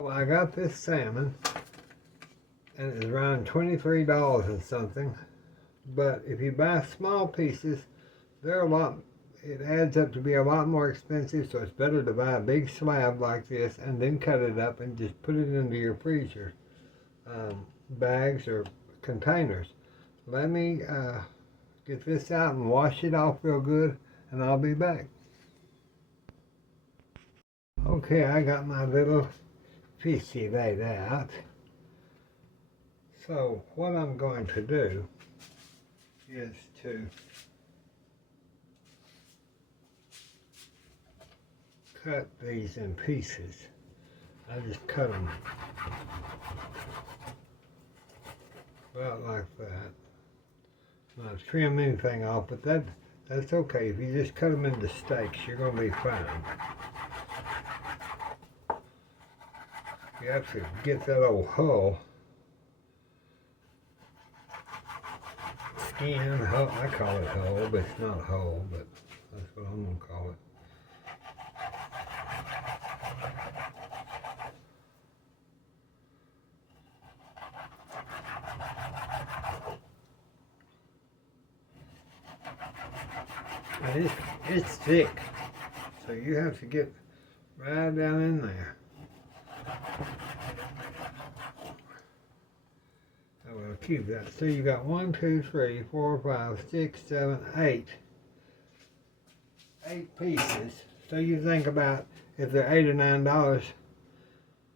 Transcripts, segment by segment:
Well, I got this salmon, and it's around $23 and something. But if you buy small pieces, they're a lot. It adds up to be a lot more expensive. So it's better to buy a big slab like this and then cut it up and just put it into your freezer bags or containers. Let me get this out and wash it off real good, and I'll be back. Okay, I got my little fishy laid out. So what I'm going to do is to cut these in pieces. I just cut them about like that. Not trim anything off, but that's okay. If you just cut them into steaks, you're going to be fine. You have to get that old hull, skin, hull, I call it hull, but it's not hull, but that's what I'm going to call it. And it's thick, so you have to get right down in there. I will keep that. So you got 1, 2, 3, 4, 5, 6, 7, 8. 8 pieces. So you think about if they're $8 or $9,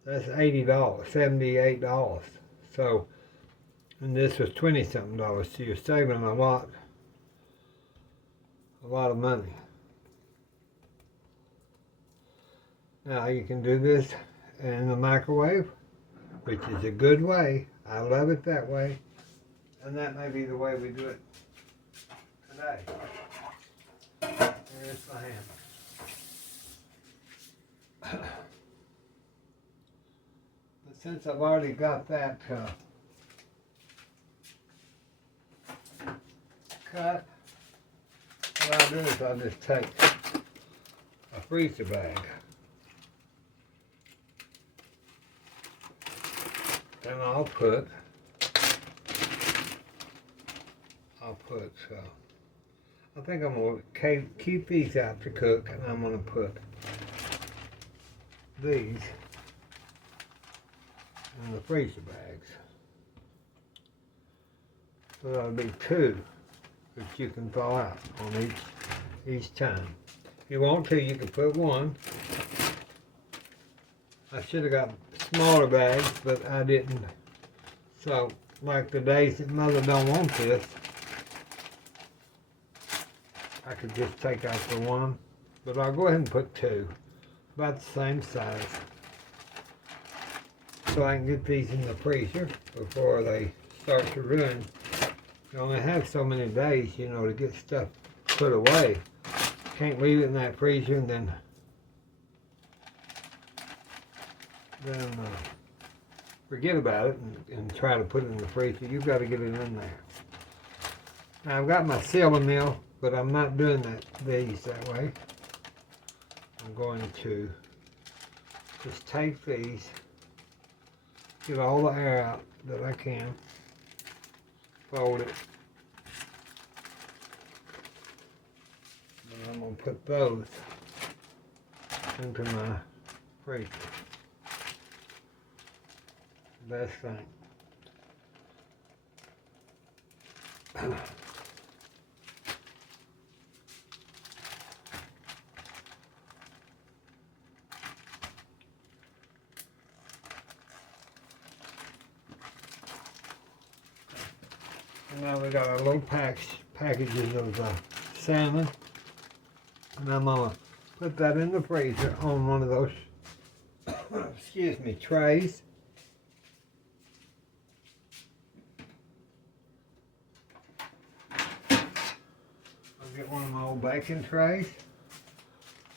that's $80, $78. So, and this was $20-something. So you're saving a lot of money. Now you can do this in the microwave, which is a good way. I love it that way, and that may be the way we do it today. Here's my ham. But since I've already got that cut, what I'll do is I'll just take a freezer bag and I'll put I think I'm going to keep these out to cook, and I'm going to put these in the freezer bags. So that'll be 2 that you can thaw out on each time. If you want to, you can put 1. I should have got smaller bags, but I didn't. So, like the days that Mother don't want this, I could just take out the 1, but I'll go ahead and put 2, about the same size, so I can get these in the freezer before they start to ruin. You only have so many days, you know, to get stuff put away. Can't leave it in that freezer and then forget about it and try to put it in the freezer. You've got to get it in there. Now I've got my sealing mill, but I'm not doing these that way. I'm going to just take these, get all the air out that I can, fold it, and I'm going to put those into my freezer. Best thing. And now we got our little packages of salmon, and I'm gonna put that in the freezer on one of those excuse me, trays. I'll get one of my old baking trays,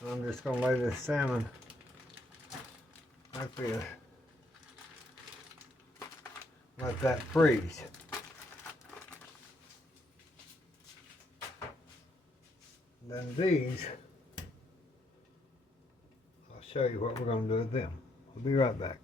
and I'm just gonna lay this salmon like this. Let that freeze. Then these, I'll show you what we're going to do with them. We'll be right back.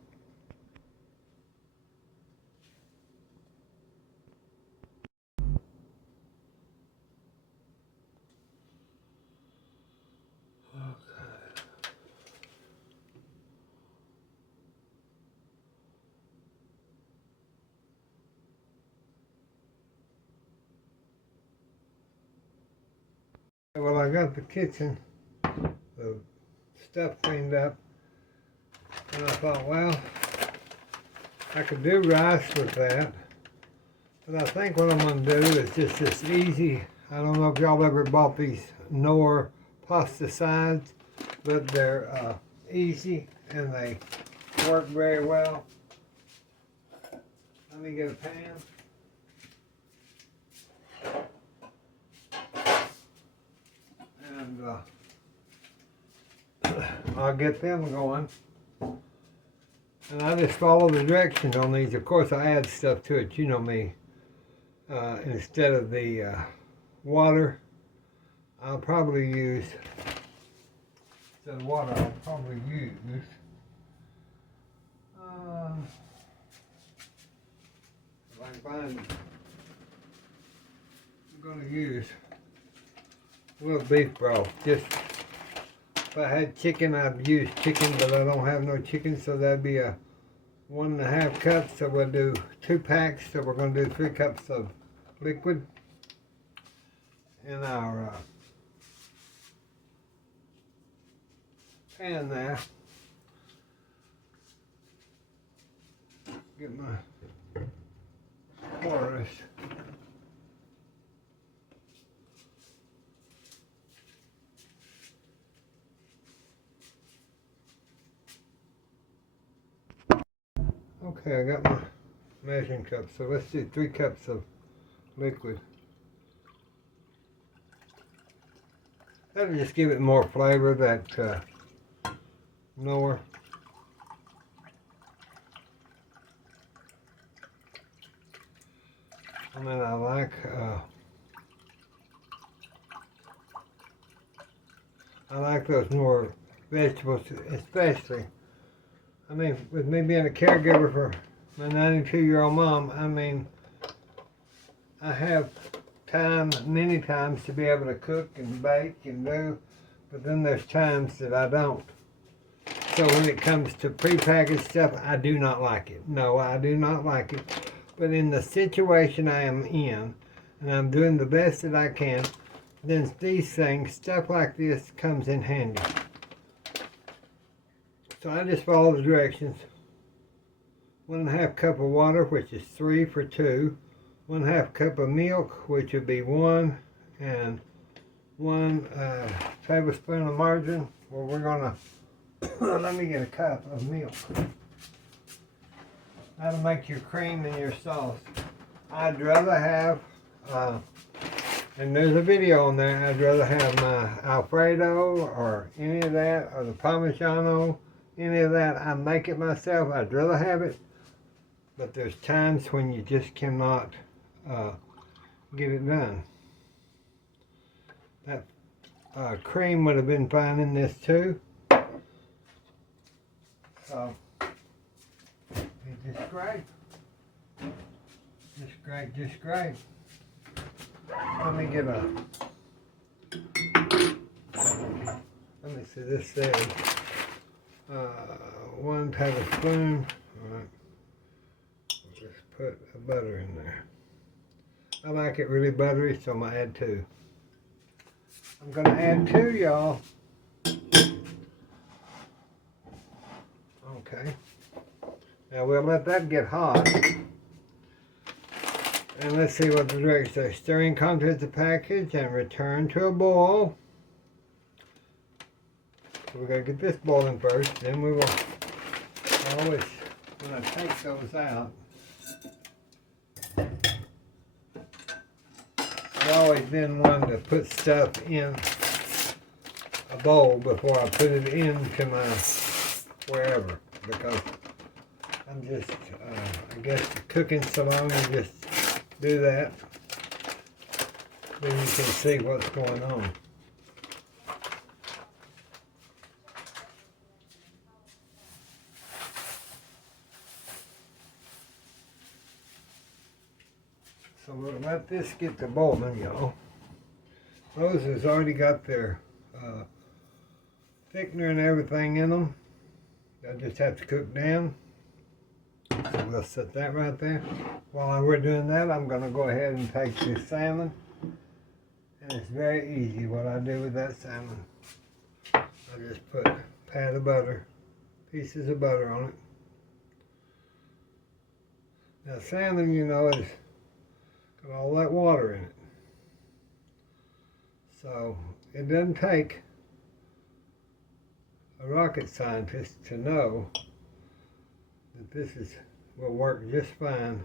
Well, I got the kitchen, the stuff cleaned up, and I thought, well, I could do rice with that, but I think what I'm going to do is just this easy. I don't know if y'all ever bought these Knorr pasta sides, but they're easy and they work very well. Let me get a pan. And I'll get them going. And I just follow the directions on these. Of course, I add stuff to it. You know me. Instead of the water, I'll probably use, instead of water, I'll probably use, if I can find it, I'm going to use a little beef broth. Just, if I had chicken, I'd use chicken, but I don't have no chicken, so that'd be a 1.5 cups. So we'll do 2 packs. So we're going to do 3 cups of liquid in our pan there. Get my waters. Okay, I got my measuring cup, so let's do 3 cups of liquid. That'll just give it more flavor, that Knorr. And then I like those Knorr vegetables, especially. I mean, with me being a caregiver for my 92-year-old mom, I mean, I have time many times to be able to cook and bake and do, but then there's times that I don't. So when it comes to prepackaged stuff, I do not like it. No, I do not like it. But in the situation I am in, and I'm doing the best that I can, then these things, stuff like this, comes in handy. So I just follow the directions. 1.5 cup of water, which is 3 for 2. 1/2 cup of milk, which would be 1, and 1 tablespoon of margarine. Well, we're gonna let me get a cup of milk. That'll make your cream and your sauce. I'd rather have, and there's a video on there, I'd rather have my Alfredo or any of that, or the Parmigiano, any of that. I make it myself. I'd rather have it, but there's times when you just cannot get it done. That cream would have been fine in this too. So it's just great. Just great, just great. Let me get a, let me see, this says 1 tablespoon. All right. Just put a butter in there. I like it really buttery, so I'm going to add 2. I'm going to add 2, y'all. Okay. Now we'll let that get hot. And let's see what the directions say. Stirring contents of package and return to a boil. So we're going to get this boiling first, then we will always, when I take those out, I always then want to put stuff in a bowl before I put it into my wherever, because I'm just, I guess cooking so long, and just do that, then you can see what's going on. So we'll let this get to boiling, y'all. Those has already got their thickener and everything in them. They'll just have to cook down. So we'll set that right there. While we're doing that, I'm going to go ahead and take this salmon And it's very easy what I do with that salmon. I just put a pat of butter, pieces of butter on it. Now salmon, you know, is got all that water in it. So it doesn't take a rocket scientist to know that will work just fine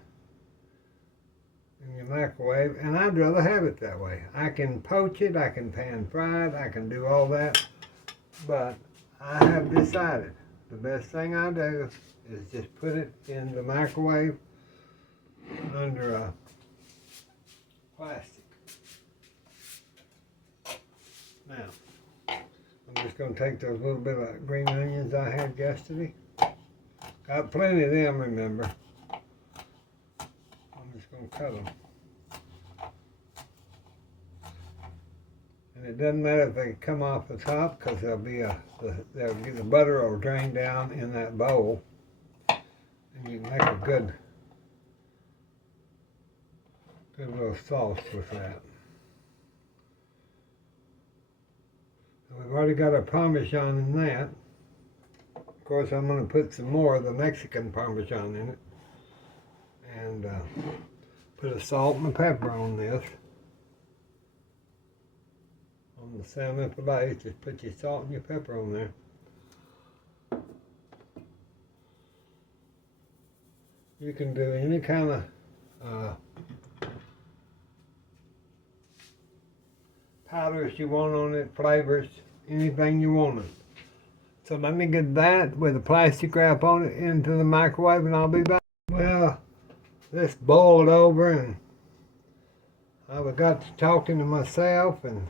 in your microwave, and I'd rather have it that way. I can poach it, I can pan fry it, I can do all that, but I have decided the best thing I do is just put it in the microwave under a plastic. Now, I'm just going to take those little bit of green onions I had yesterday. Got plenty of them, remember. I'm just going to cut them. And it doesn't matter if they come off the top, because the butter will drain down in that bowl, and you can make a good little sauce with that. And we've already got our parmesan in that. Of course, I'm going to put some more of the Mexican parmesan in it, and put a salt and a pepper on this. On the salmon fillet, just put your salt and your pepper on there. You can do any kind of powders you want on it, flavors, anything you want it. So let me get that with a plastic wrap on it into the microwave, and I'll be back. Well, this boiled over, and I got to talking to myself, and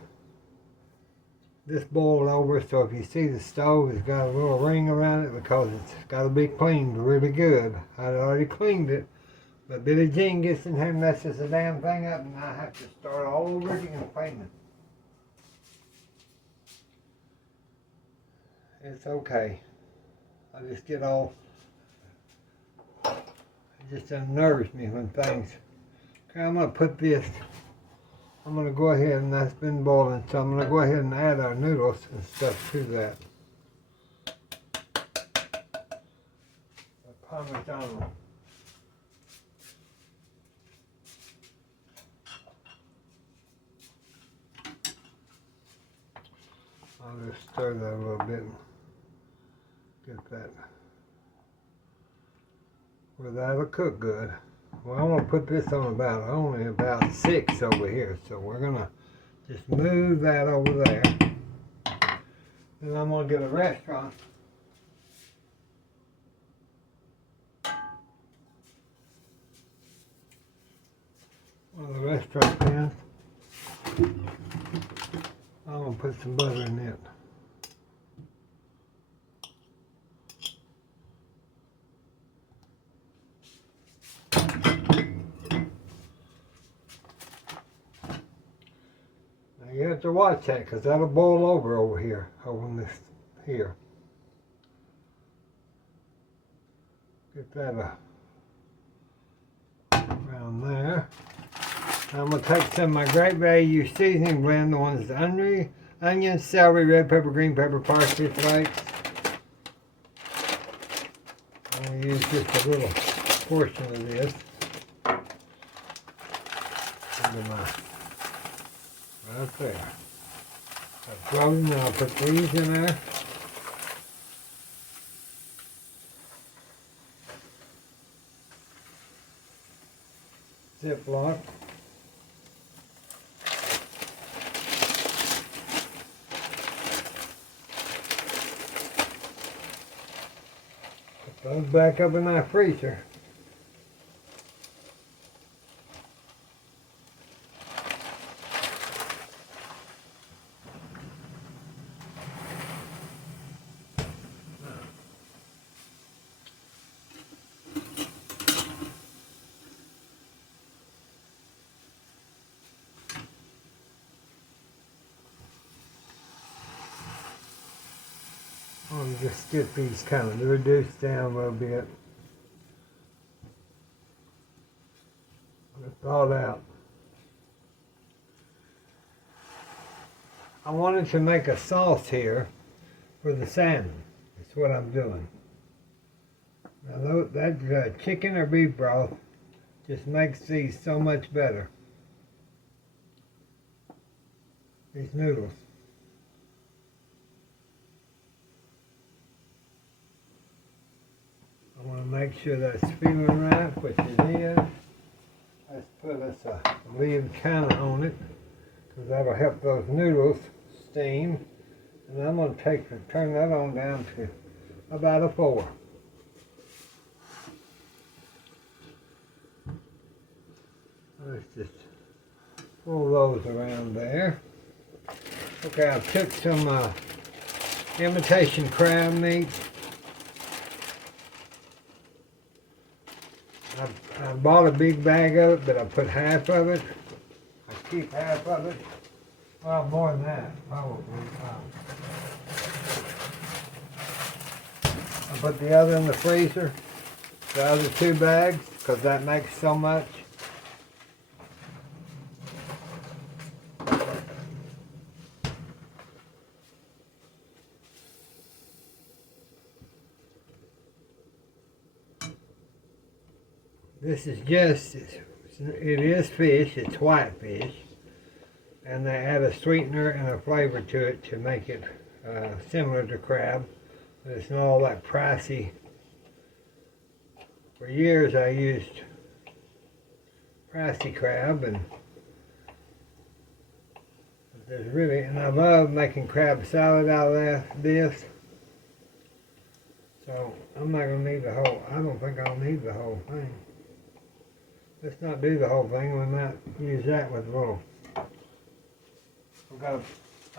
this boiled over, so if you see the stove, it's got a little ring around it because it's got to be cleaned really good. I'd already cleaned it, but Billie Jean gets in here and messes the damn thing up, and I have to start all over again cleaning. It's okay. I just get all, it just unnerves me when things. Okay, I'm going to put this, I'm going to go ahead, and that's been boiling, so I'm going to go ahead and add our noodles and stuff to that. The parmesan. I'll just stir that a little bit and get that where that'll cook good. Well, I'm going to put this on only about 6 over here, so we're going to just move that over there. Then I'm going to get a restaurant. One of the restaurant pans. I'm going to put some butter in it. Now you have to watch that, because that'll boil over here, over in this here. Get that around there. Now I'm going to take some of my Great Value seasoning blend, the ones the onion, celery, red pepper, green pepper, parsley flakes. I'm going to use just a little portion of this into my, right there. I've frozen, and I'll put these in there. Ziploc. Put those back up in my freezer. I'll just get these kind of reduced down a little bit. Thawed out. to make a sauce here for the salmon. That's what I'm doing. Now that chicken or beef broth just makes these so much better. These noodles. I want to make sure that's feeling right, which it is. Let's put us a lid kind of on it, because that'll help those noodles steam. And I'm going to turn that on down to about a 4. Let's just pull those around there. Okay, I took some imitation crab meat. I bought a big bag of it, but I put half of it. I keep half of it. Well, more than that, probably. I put the other in the freezer, the other 2 bags, because that makes so much. This is just, it is fish, it's white fish, and they add a sweetener and a flavor to it to make it similar to crab, but it's not all that pricey. For years I used pricey crab, and I love making crab salad out of this. So I'm not going to need I don't think I'll need the whole thing. Let's not do the whole thing. We might use that with roll. We've got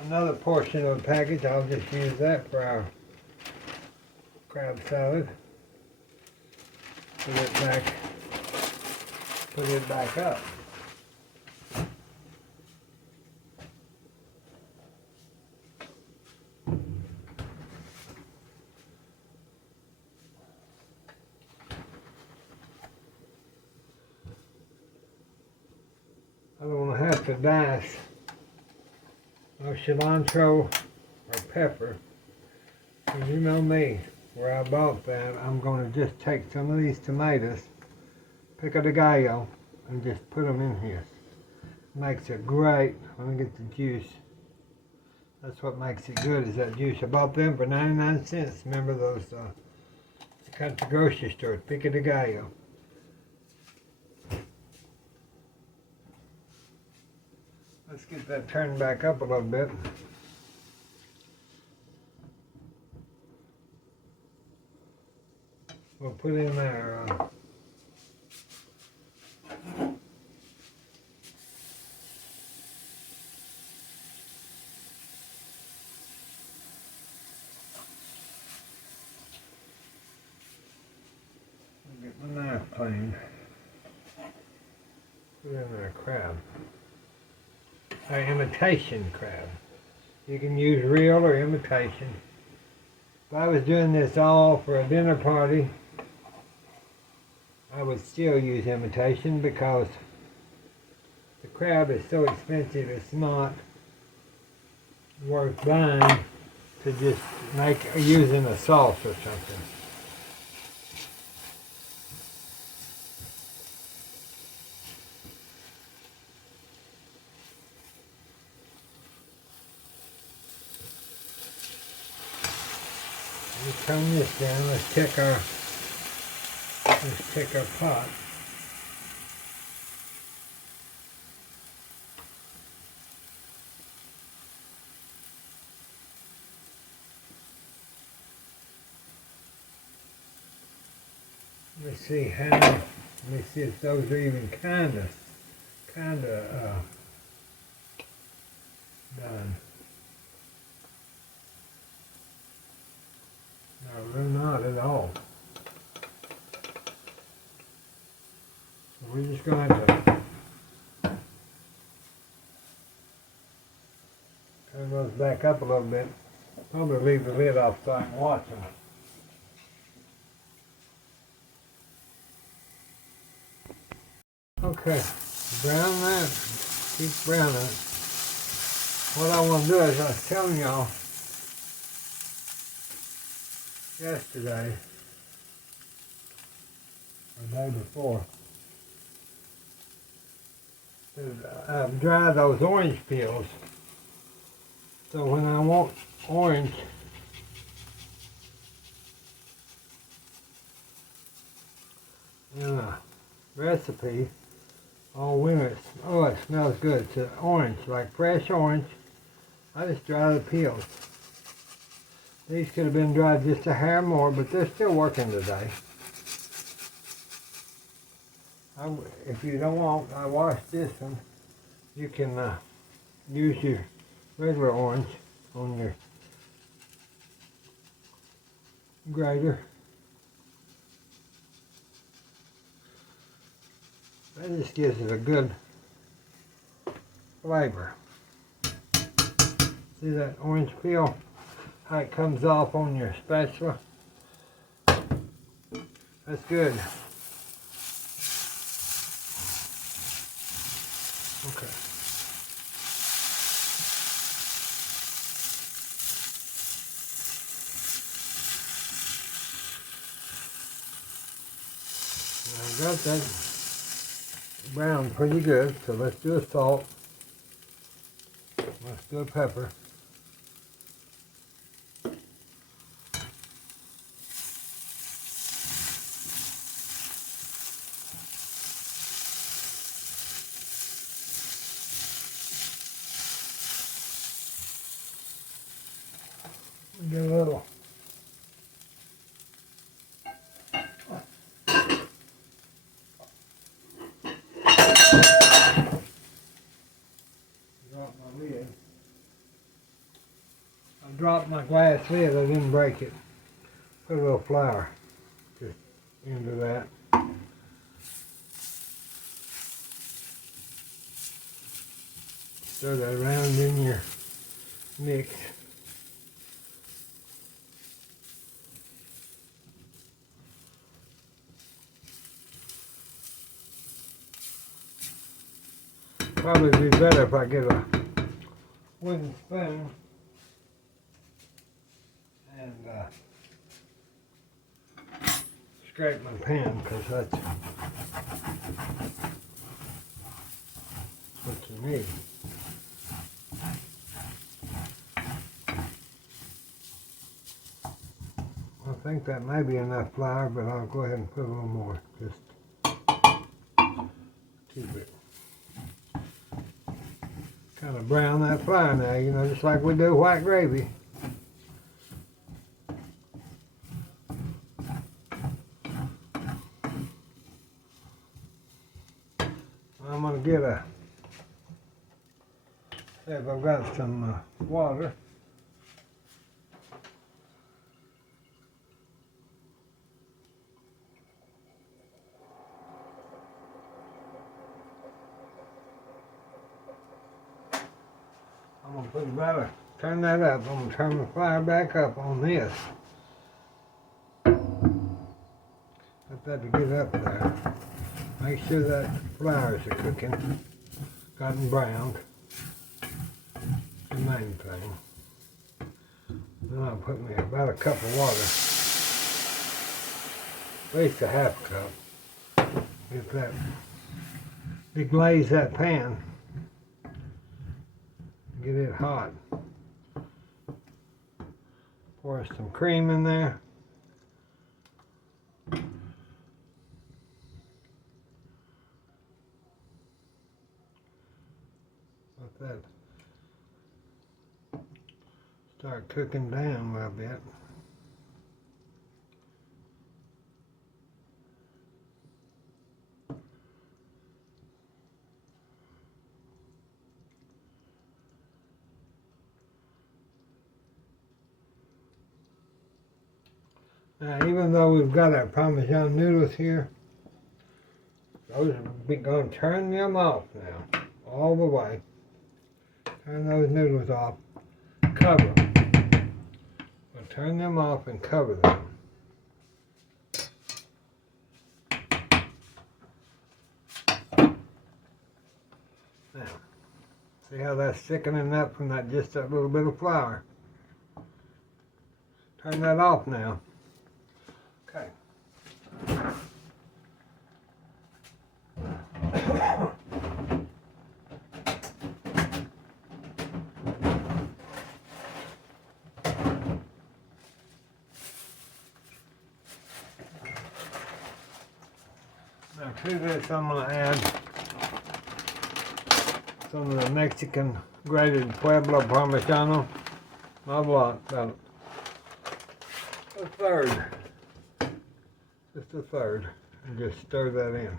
another portion of the package. I'll just use that for our crab salad. Put it back up. I don't want to have to dice no cilantro or pepper. And you know me, where I bought that, I'm going to just take some of these tomatoes, pico de gallo, and just put them in here. Makes it great. Let me get the juice. That's what makes it good, is that juice. I bought them for 99 cents. Remember those at the grocery store, pico de gallo. Let's get that turned back up a little bit. We'll put in our get my knife clean. Put in our crab. Our imitation crab. You can use real or imitation. If I was doing this all for a dinner party, I would still use imitation, because the crab is so expensive. It's not worth buying to just using a sauce or something. Let's turn this down. Let's check our pot. Let me see if those are even kinda done. No, they're not at all. So we're just going to have to turn those back up a little bit. Probably leave the lid off so I can watch them. Okay, brown that. Keep browning it. what I want to do is, I was telling y'all yesterday, or the day before, to dry those orange peels. So when I want orange in a recipe all winter, oh, it smells good. It's an orange, like fresh orange. I just dry the peels. These could have been dried just a hair more, but they're still working today. If you don't want, I washed this one. You can use your regular orange on your grater. That just gives it a good flavor. See that orange peel? How it comes off on your spatula? That's good. Okay. I got that brown pretty good, so let's do a salt. Let's do a pepper. Get a little. Drop my lid. I dropped my glass lid, I didn't break it. Put a little flour just into that. Stir that around in your mix. Probably be better if I get a wooden spoon and scrape my pan, because that's what you need. I think that may be enough flour, but I'll go ahead and put a little more, just keep it kind of brown that flour now, you know, just like we do white gravy. I'm going to get a, see if I've got some water. I'm going to put about a, turn that up. I'm going to turn the fire back up on this. Let that get up there. Make sure that flours are cooking, gotten browned. The main thing. Then I'll put me about a cup of water. At least a half cup. Get that, deglaze that pan. Get it hot. Pour some cream in there. Let that start cooking down a little bit. Now, even though we've got our parmesan noodles here, those are going to turn them off now, all the way. Turn those noodles off, cover them. We'll turn them off and cover them. Now, see how that's thickening up from just that little bit of flour. Turn that off now. Okay. Now to this I'm going to add some of the Mexican grated Pueblo Parmesano. Not a lot, about a third. Just a third. And just stir that in.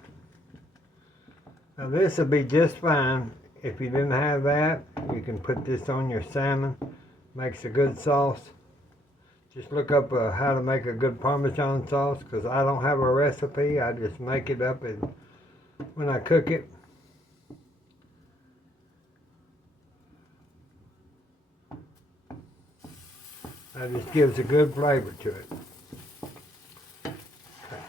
Now this will be just fine. If you didn't have that, you can put this on your salmon. Makes a good sauce. Just look up how to make a good Parmesan sauce, because I don't have a recipe. I just make it up and when I cook it. That just gives a good flavor to it. Okay.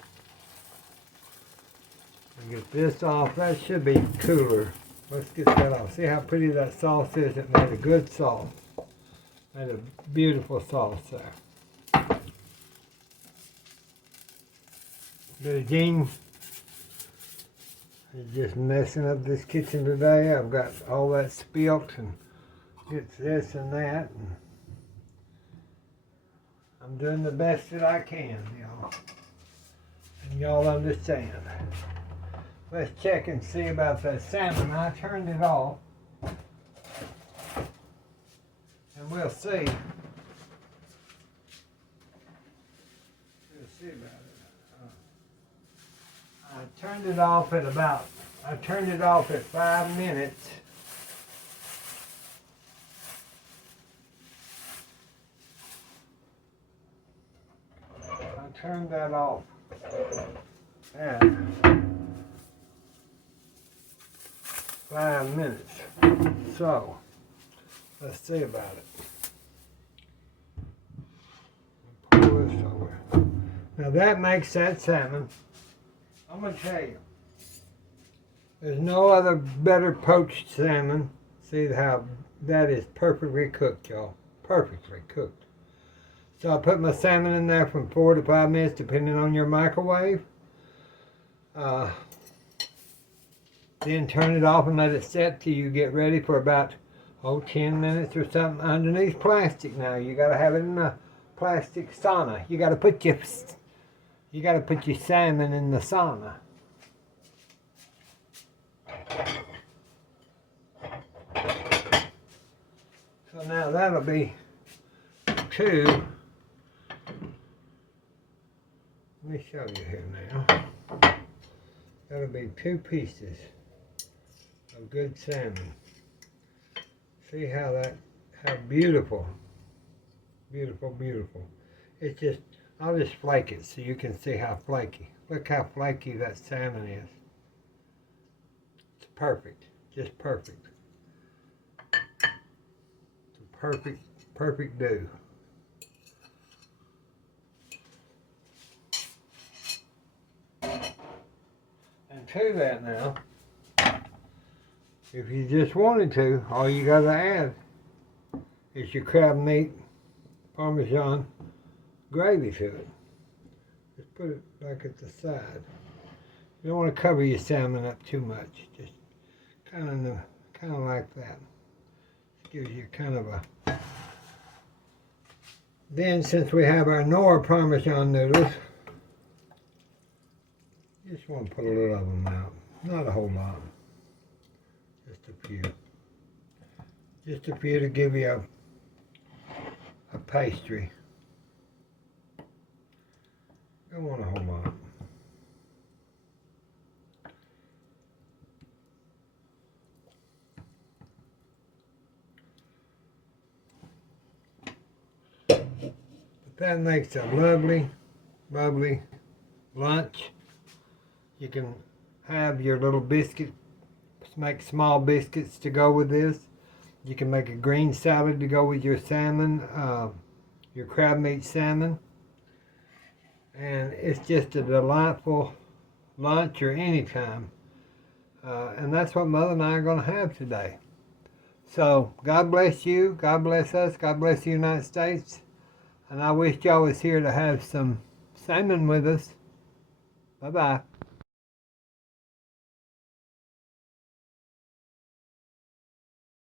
Get this off. That should be cooler. Let's get that off. See how pretty that sauce is? It made a good sauce. Made a beautiful sauce there. Billie Jean is just messing up this kitchen today. I've got all that spilt and it's this and that. And I'm doing the best that I can, y'all. And y'all understand. Let's check and see about that salmon. I turned it off. And we'll see. We'll see about it. I turned it off at 5 minutes. I turned that off at 5 minutes. So, let's see about it. Pull this over. Now that makes that salmon. I'm going to tell you, there's no other better poached salmon. See how that is perfectly cooked, y'all. Perfectly cooked. So I put my salmon in there from 4 to 5 minutes, depending on your microwave. Then turn it off and let it set till you get ready for about 10 minutes or something underneath plastic. Now you got to have it in a plastic sauna. You got to put your salmon in the sauna. So now that'll be 2. Let me show you here now. That'll be 2 pieces of good salmon. See how beautiful. Beautiful, beautiful. It's just, I'll just flake it so you can see how flaky. Look how flaky that salmon is. It's perfect, just perfect. It's a perfect do. And to that now, if you just wanted to, all you gotta add is your crab meat Parmesan gravy to it. Just put it back at the side. You don't want to cover your salmon up too much. Just kind of like that. Gives you kind of a. Then, since we have our Nor Parmesan noodles, just want to put a little of them out. Not a whole lot. Just a few. Just a few to give you a pastry. Don't want a whole lot. But that makes a lovely, lovely lunch. You can have your little biscuit, make small biscuits to go with this. You can make a green salad to go with your salmon, your crab meat salmon. And it's just a delightful lunch or any time. And that's what Mother and I are going to have today. So God bless you, God bless us, God bless the United States. And I wish y'all was here to have some salmon with us. Bye-bye.